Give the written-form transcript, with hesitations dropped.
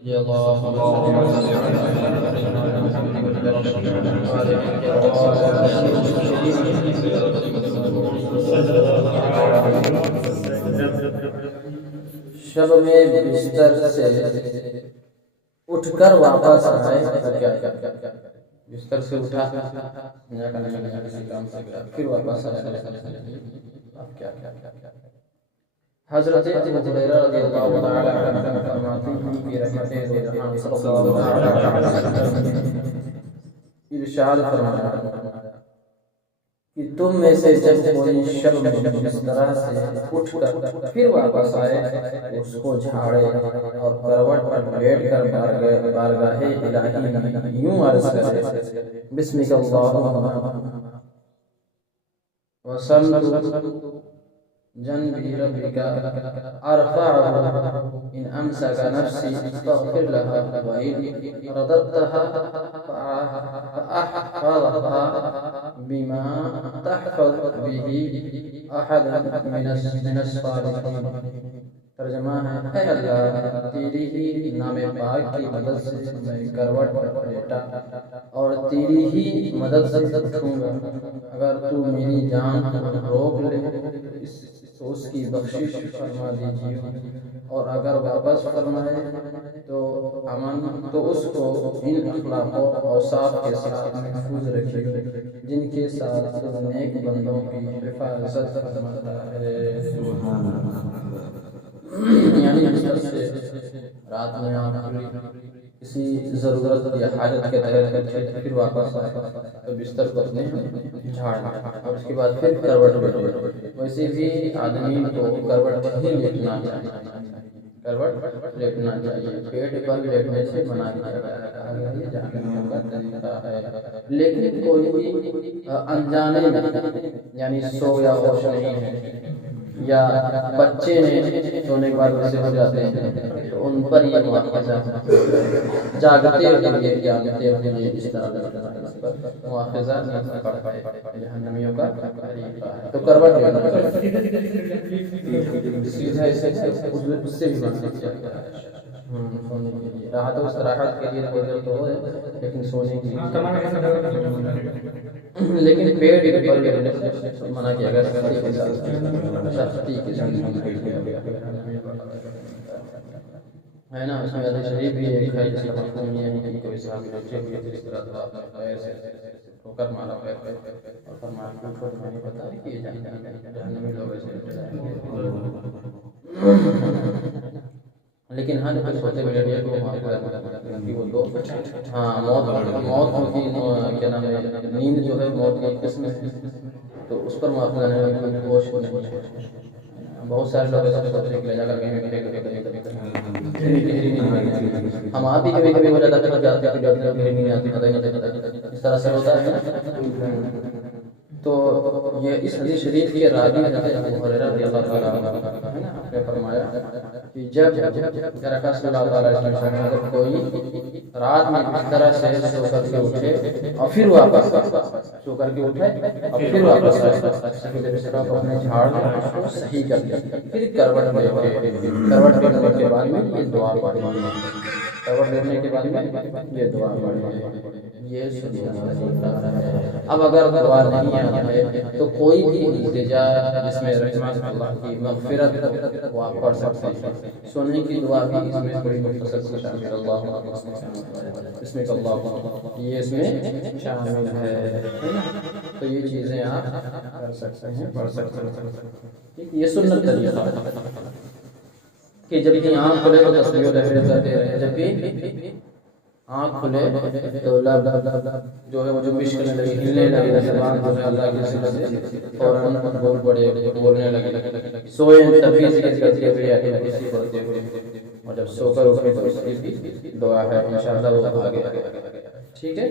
شب میں بستر سے اٹھ کر واپس آئے تو کیا بستر سے اٹھا کسی کام سے گیا پھر واپس آیا اب کیا حضرت ابو ہریرہ رضی اللہ تعالی عنہ فرماتے ہیں کہ رحمت جہاں صلی اللہ علیہ وسلم ارشاد فرمایا کہ تم میں سے جب کوئی شب میں بستر سے اٹھ کر پھر واپس آئے اس کو جھاڑے اور کروٹ پر لیٹ کر بارگاہ الہی میں یوں عرض کرے بسمک اللہم وسلمت جنبی ربک ارفعہ ان امسک نفسی فاغفر لها وإن رددتها فأحفظها بما تحفظ به أحد من الصالحين. ترجمہ ہے، اے اللہ تیری ہی نام پاک کی مدد سے میں کروٹ پر لیٹا اور تیری ہی مدد سے اٹھوں گا. اگر تو میری جان روک لے تو اس کی بخشش فرما دیجیے، اور اگر واپس فرمائے تو امن تو اس کو ان اخلاق و اوصاف کے ساتھ محفوظ رکھے جن کے ساتھ نیک بندوں کی حفاظت فرماتا ہے. یعنی بستر سے رات میں آپ کسی ضرورت یا حاجت کے تحت پھر واپس آئے تو بستر کو اپنے جھاڑنا اور اس کے بعد پھر کروٹ لیٹے. ویسے بھی آدمی کو کروٹ ہی لیٹنا چاہیے، پیٹ پر لیٹنے سے منع کیا گیا ہے، جہنمیوں کا طریقہ ہے. لیکن کوئی بھی انجانے میں یعنی سو یا ہوش نہیں ہے یا بچے ہیں سونے کے بعد ویسے ہو جاتے ہیں تو ان پر یہ مواخذہ جاگتے ہوئے اس طرح مواخذہ نہیں پڑتا ہے، جہنمیوں کا طریقہ ہے. تو کروٹ اس سے بھی راحت و استراحت کے لیے تھوڑی دیر تو ہو لیکن سونے کی لیکن پیٹ پر منع کیا گیا سختی کے ساتھ ہے نا. اس میں حدیث شریف بھی ایک ہے جس کا مفہوم یہ ہے کہ کوئی صحابی بچے ہوئے تھے اس طرح تو آپ نے پیر سے ٹھوکر مارا پیر اور فرمایا کہ خود میں نے بتا کہ یہ جہنمی لوگ ایسے لیکن ہاں جب سوتے ہوئے لڑیا تو وہ دو موت کی کیا نام ہے نیند جو ہے موت کی قسم ہے تو اس پر معافی کرنے میں ہوش نہیں ہے. بہت سارے لوگ ایسے سوچتے ہیں کہ لے جا کر ہم آپ بھی کبھی کبھی ہو جاتا ہے جاتے ہیں گہری نیند آتی پتہ ہی نہیں چلتا اس طرح سے ہوتا ہے. تو یہ اس حدیث شریف کے راوی حضرت ابو ہریرہ رضی اللہ تعالیٰ عنہ ہے نا، آپ نے فرمایا کہ جب رکعت صلی اللہ علیہ وسلم اگر کوئی رات میں اس طرح سے سو کر کے اٹھے اور پھر واپس سو کر کے اٹھے اور پھر واپس آئے بستر کو اپنے جھاڑ کو صحیح کر دیا پھر کروٹ لیٹنے کے بعد میں یہ دعا پڑھی کروٹ لیٹنے کے بعد میں یہ دعا پڑھی. یہ اب اگر دعا نہیں آتی ہے تو کوئی بھی التجا جس میں رحمت اللہ کی مغفرت وہ آپ پڑھ سکتے ہیں. سونے کی دعا بھی اس میں بڑی مختصر سی شامل اللہ بسمک اللہ یہ اس میں شامل ہے. تو یہ چیزیں آپ کر سکتے ہیں پڑھ سکتے ہیں. یہ سنت طریقہ کہ جب بھی آنکھ کھلے تو تسبیح و تحمید کرتے رہے، جب بھی آنکھ کھلے تو لب جو ہے وہ جو مشک کرنے لگے ہلنے لگے زبان جو ہے اللہ کی صفت سے فوراً بول پڑے بولنے لگے. سوئے تب بھی ذکر کرتے ہوئے اسی پڑھتے ہوئے اور جب سو کر اٹھے تو اس کی بھی دعا ہے انشاءاللہ وہ آگے ٹھیک ہے.